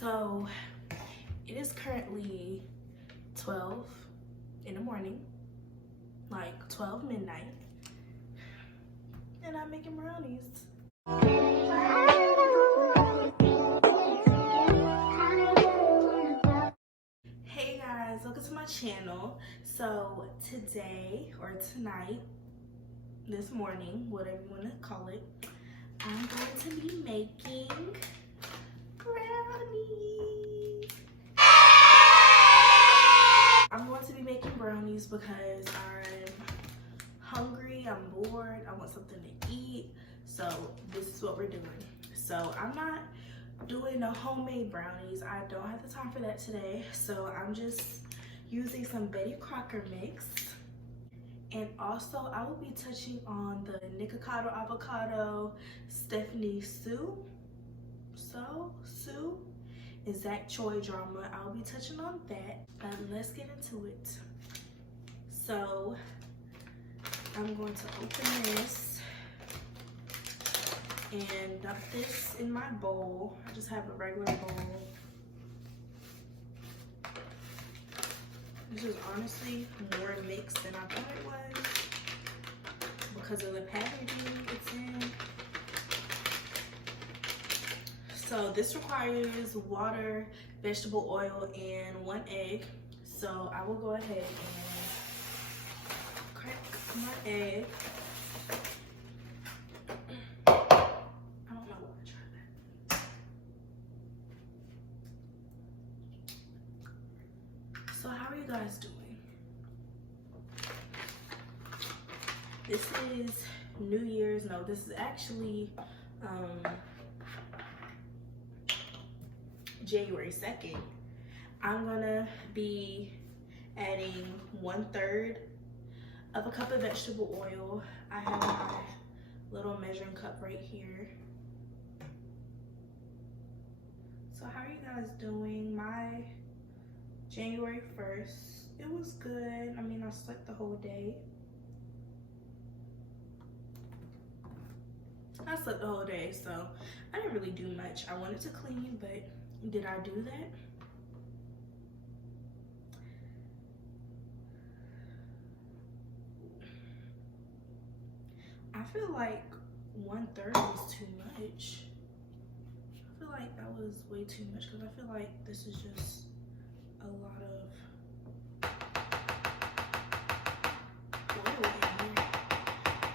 So it is currently 12 in the morning, like 12 midnight, and I'm making brownies. Hey guys, welcome to my channel. So today or tonight, this morning, whatever you want to call it, I'm going to be making brownies. I'm going to be making brownies because I'm hungry, I'm bored, I want something to eat. So this is what we're doing. So I'm not doing no homemade brownies. I don't have the time for that today. So I'm just using some Betty Crocker mix. And also I will be touching on the Nikocado Avocado, SOO, and Zach Choi drama. I'll be touching on that. Let's get into it. So I'm going to open this and dump this in my bowl. I just have a regular bowl. This is honestly more mixed than I thought it was because of the packaging it's in. So this requires water, vegetable oil, and 1 egg. So I will go ahead and crack my egg. I don't know why I tried that. So how are you guys doing? This is New Year's. No, this is actually January 2nd. I'm gonna be adding 1/3 of a cup of vegetable oil. I have my little measuring cup right here. So how are you guys doing? My January 1st, it was good. I mean, I slept the whole day. So I didn't really do much. I wanted to clean, but did I do that? I feel like 1/3 is too much. I feel like that was way too much because I feel like this is just a lot of oil in here.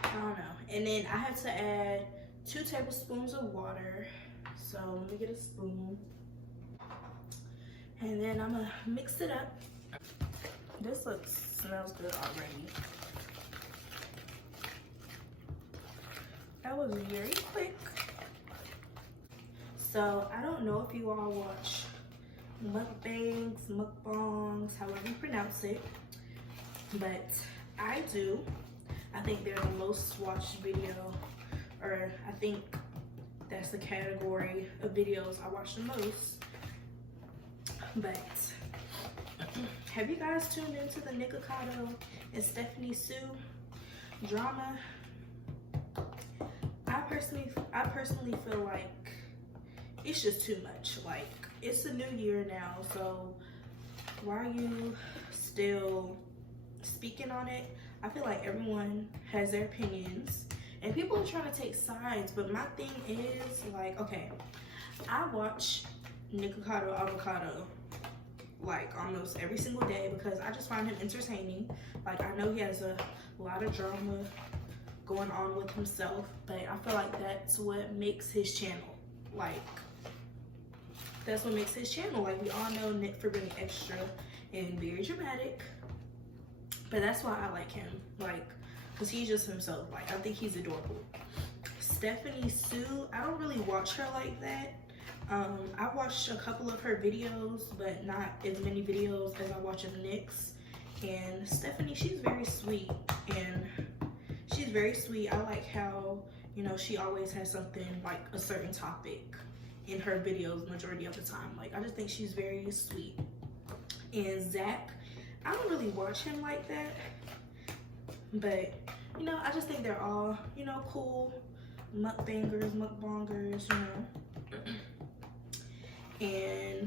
I don't know. And then I have to add 2 tablespoons of water. So let me get a spoon. And then I'm gonna mix it up. This smells good already. That was very quick. So I don't know if you all watch mukbangs, however you pronounce it, but I do. I think they're the most watched video, or I think that's the category of videos I watch the most. But have you guys tuned into the Nikocado and SOO drama? I personally feel like it's just too much. Like, it's a new year now, so why are you still speaking on it? I feel like everyone has their opinions and people are trying to take sides, but my thing is, like, okay, I watch Nikocado Avocado like almost every single day because I just find him entertaining. Like, I know he has a lot of drama going on with himself, but I feel like that's what makes his channel. Like, that's what makes his channel. Like, we all know Nick for being extra and very dramatic, but that's why I like him. Like, because he's just himself. Like, I think he's adorable. SOO, I don't really watch her like that. I watched a couple of her videos, but not as many videos as I watch of Nick's. And Stephanie, she's very sweet, and she's very sweet. I like how, you know, she always has something, like a certain topic in her videos majority of the time. Like, I just think she's very sweet. And Zach, I don't really watch him like that, but, you know, I just think they're all, you know, cool mukbangers, you know. And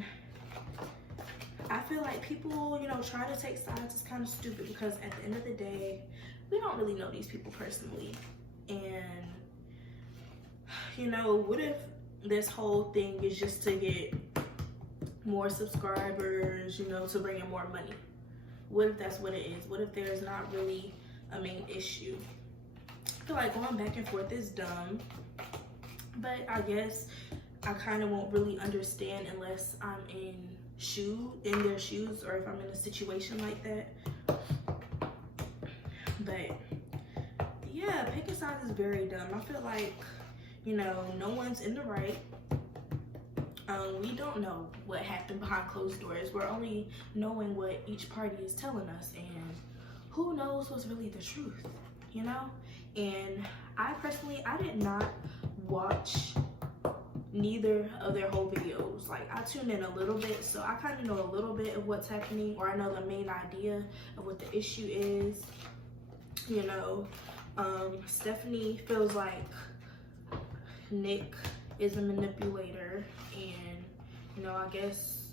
I feel like people, you know, try to take sides is kind of stupid, because at the end of the day, we don't really know these people personally. And, you know, what if this whole thing is just to get more subscribers, you know, to bring in more money? What if that's what it is? What if there's not really a main issue? I feel like going back and forth is dumb, but I guess I kind of won't really understand unless I'm in their shoes, or if I'm in a situation like that. But yeah, picking sides is very dumb. I feel like, you know, no one's in the right. We don't know what happened behind closed doors. We're only knowing what each party is telling us, and who knows what's really the truth, you know? And I personally, I did not watch neither of their whole videos. Like, I tuned in a little bit, so I kind of know a little bit of what's happening, or I know the main idea of what the issue is, you know. Stephanie feels like Nick is a manipulator, and, you know, I guess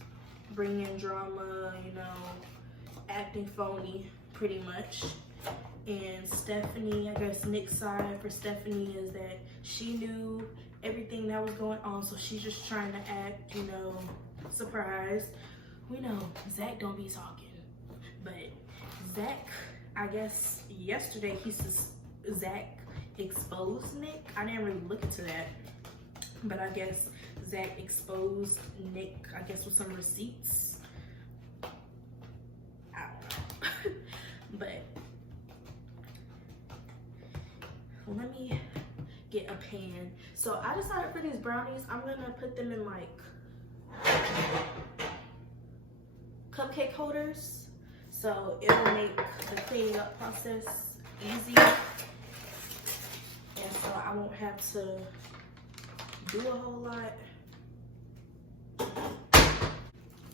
bringing drama, you know, acting phony pretty much. And Stephanie, I guess Nick's side for Stephanie is that she knew everything that was going on, so she's just trying to act, you know, surprised. We know Zach don't be talking, but Zach, I guess yesterday Zach exposed Nick. I didn't really look into that, but I guess Zach exposed Nick, I guess, with some receipts. I don't know. But let me get a pan. So I decided for these brownies, I'm gonna put them in like cupcake holders, so it'll make the cleaning up process easy, and so I won't have to do a whole lot.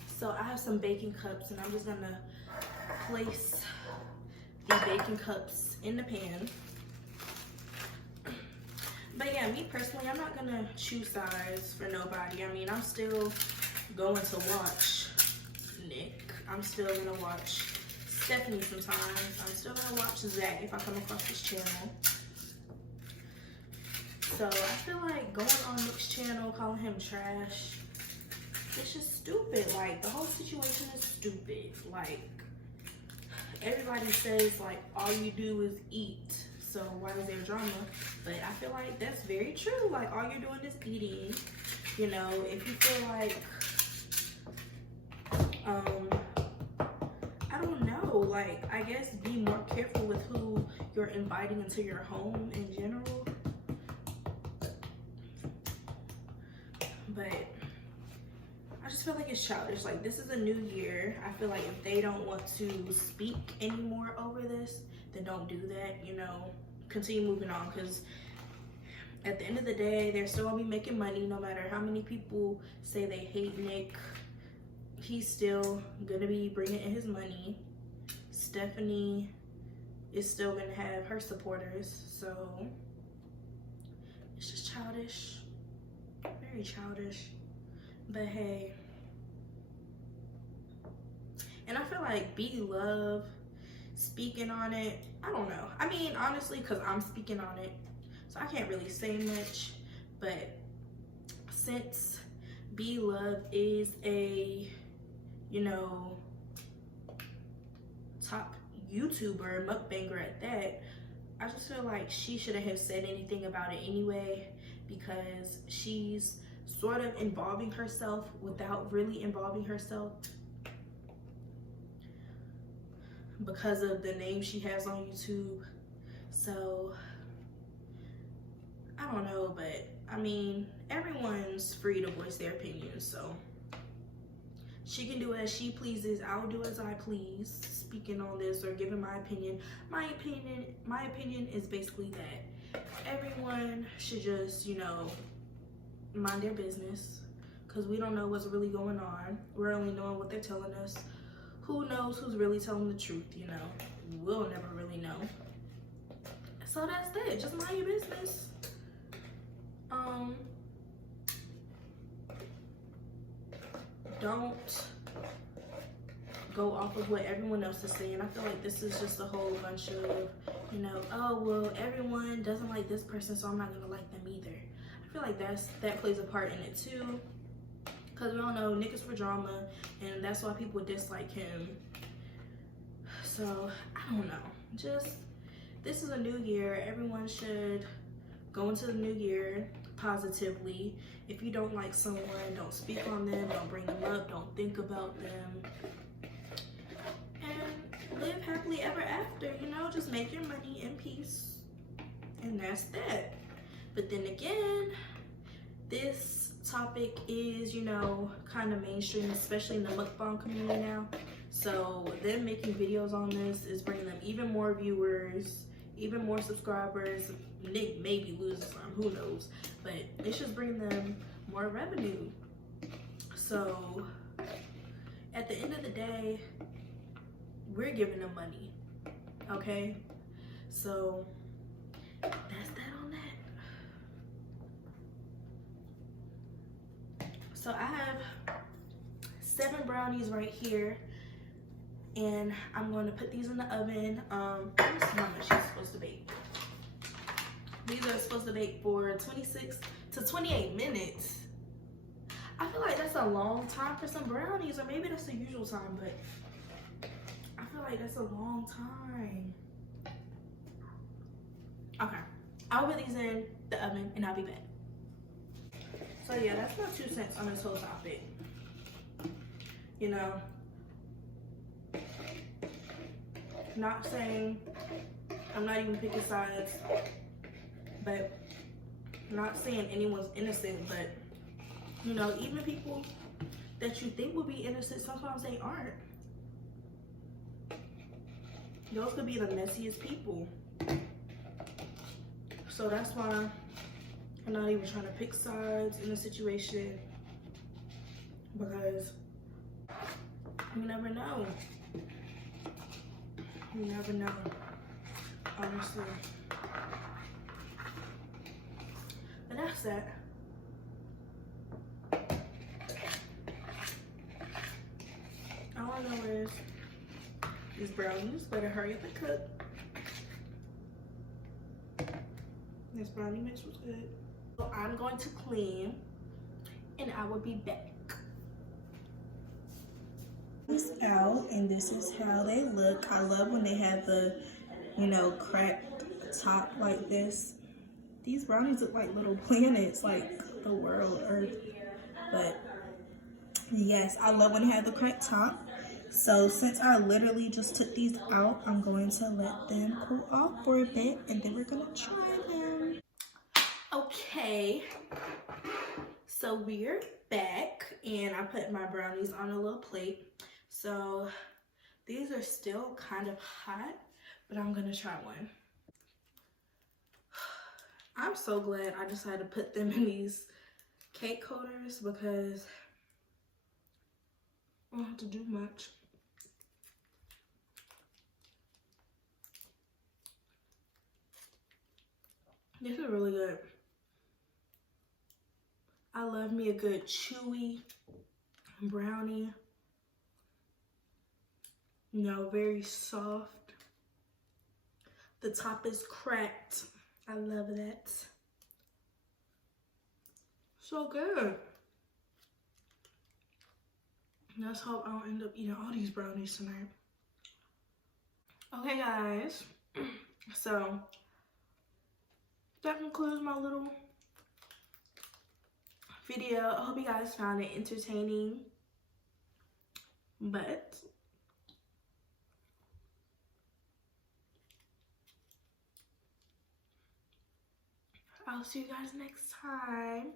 So I have some baking cups, and I'm just gonna place the baking cups in the pan. But yeah, me personally, I'm not gonna choose sides for nobody. I mean, I'm still going to watch Nick. I'm still gonna watch Stephanie sometimes. I'm still gonna watch Zach if I come across his channel. So I feel like going on Nick's channel, calling him trash, it's just stupid. Like, the whole situation is stupid. Like, everybody says, like, all you do is eat, so why is there drama? But I feel like that's very true. Like, all you're doing is eating. You know, if you feel like, I don't know, like, I guess be more careful with who you're inviting into your home in general. But I just feel like it's childish. Like, this is a new year. I feel like if they don't want to speak anymore over this, then don't do that, you know. Continue moving on, because at the end of the day, they're still gonna be making money. No matter how many people say they hate Nick, he's still gonna be bringing in his money. Stephanie is still gonna have her supporters, so it's just childish, very childish. But hey, and I feel like BLOVE speaking on it, I don't know. I mean, honestly, because I'm speaking on it, so I can't really say much. But since BLOVE is a, you know, top YouTuber, mukbanger at that, I just feel like she shouldn't have said anything about it anyway, because she's sort of involving herself without really involving herself, because of the name she has on YouTube. So I don't know, but I mean, everyone's free to voice their opinions, so she can do as she pleases. I'll do as I please, speaking on this or giving my opinion. My opinion is basically that everyone should just, you know, mind their business, because we don't know what's really going on. We're only knowing what they're telling us. Who knows who's really telling the truth, you know? We'll never really know. So that's it. Just mind your business. Don't go off of what everyone else is saying. I feel like this is just a whole bunch of, you know, oh, well, everyone doesn't like this person, so I'm not gonna like them either. I feel like that plays a part in it too, because we all know Nick is for drama, and that's why people dislike him. So I don't know, just, this is a new year. Everyone should go into the new year positively. If you don't like someone, don't speak on them, don't bring them up, don't think about them, and live happily ever after. You know, just make your money in peace, and that's that. But then again, this topic is, you know, kind of mainstream, especially in the mukbang community now. So them making videos on this is bringing them even more viewers, even more subscribers. Nick maybe loses some, who knows, but it's just bringing them more revenue. So at the end of the day, we're giving them money, okay? So that's that on that. So I have 7 brownies right here, and I'm going to put these in the oven. Let me see how much she's supposed to bake. These are supposed to bake for 26 to 28 minutes. I feel like that's a long time for some brownies, or maybe that's the usual time, but I feel like that's a long time. Okay, I'll put these in the oven and I'll be back. So yeah, that's my 2 cents on this whole topic. You know, not saying, I'm not even picking sides, but not saying anyone's innocent, but you know, even people that you think would be innocent, sometimes they aren't. Those could be the messiest people. So that's why I'm not even trying to pick sides in the situation, because you never know. You never know, honestly. But that's that. All I know is these brownies better hurry up and cook. This brownie mix was good. So I'm going to clean and I will be back. This out, and this is how they look. I love when they have the, you know, cracked top like this. These brownies look like little planets, like the world, Earth. But yes, I love when they have the cracked top. So since I literally just took these out, I'm going to let them cool off for a bit, and then we're gonna try them. Okay, so we're back, and I put my brownies on a little plate. So these are still kind of hot, but I'm gonna try one. I'm so glad I decided to put them in these cake holders, because I don't have to do much. This is really good. I love me a good chewy brownie. You know, very soft. The top is cracked. I love that. So good. Let's hope I don't end up eating all these brownies tonight. Okay, guys. So that concludes my little video. I hope you guys found it entertaining. But I'll see you guys next time.